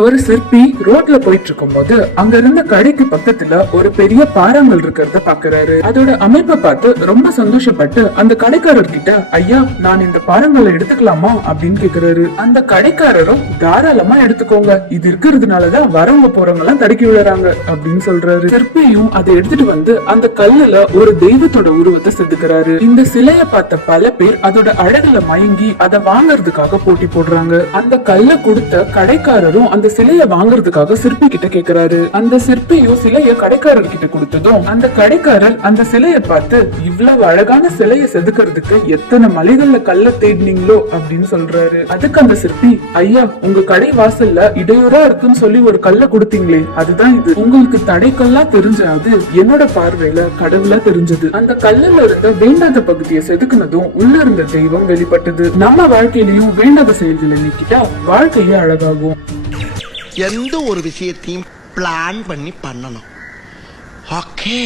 ஒரு சிற்பி ரோட்ல போயிட்டு இருக்கும் போது அங்க இருந்த கடைக்கு பக்கத்துல ஒரு பெரிய பாறாங்கல் இருக்கிறத பாக்குறாரு. அதோட அமைப்பை பார்த்து ரொம்ப சந்தோஷப்பட்டு அந்த கடைக்காரர்கிட்ட, ஐயா நான் இந்த பாறாங்கல்லை எடுத்துக்கலாமா அப்படின்னு கேக்குறாரு. அந்த கடைக்காரரும், தாராளமா எடுத்துக்கோங்க, இது இருக்கிறதுனாலதான் வரவங்க போறவங்க எல்லாம் தடுக்கி விழுறாங்க அப்படின்னு சொல்றாரு. சிற்பியும் அதை எடுத்துட்டு வந்து அந்த கல்லுல ஒரு தெய்வத்தோட உருவத்தை செதுக்கிறாரு. இந்த சிலைய பார்த்த பல பேர் அதோட அழகுல மயங்கி அதை வாங்கறதுக்காக போட்டி போடுறாங்க. அந்த கல்லை கொடுத்த கடைக்காரரும் அந்த சிலையை வாங்குறதுக்காக சிற்பி கிட்ட கேக்குறாரு. அந்த சிற்பியும் சிலைய கடைக்காரர் கிட்ட கொடுத்ததும் அந்த கடைக்காரர் அந்த சிலைய பார்த்து, இவ்வளவு அழகான சிலையை செதுக்கிறதுக்கு எத்தனை மலைகள்ல கல்ல தேடினீங்களோ அப்படின்னு சொல்றாரு. அதுக்கு அந்த சிற்பி, ஐயா உங்க கடை வாசல்ல இடையூறா இருக்குன்னு சொல்லி ஒரு கல்ல கொடுத்தீங்களே, அதுதான் இது. உங்களுக்கு தடைக்கல்லா தெரிஞ்சாது, என்னோட பார்வையில கடவுளா தெரிஞ்சது. அந்த கல்லுல இருந்த வேண்டாத பகுதியை செதுக்குனதும் உள்ள இருந்த தெய்வம் வெளிப்பட்டது. நம்ம வாழ்க்கையிலயும் வேண்டாத செயல்களை நீக்கிட்டா வாழ்க்கையே அழகாகும். எந்த ஒரு விஷயத்தையும் பிளான் பண்ணி பண்ணணும். ஓகே.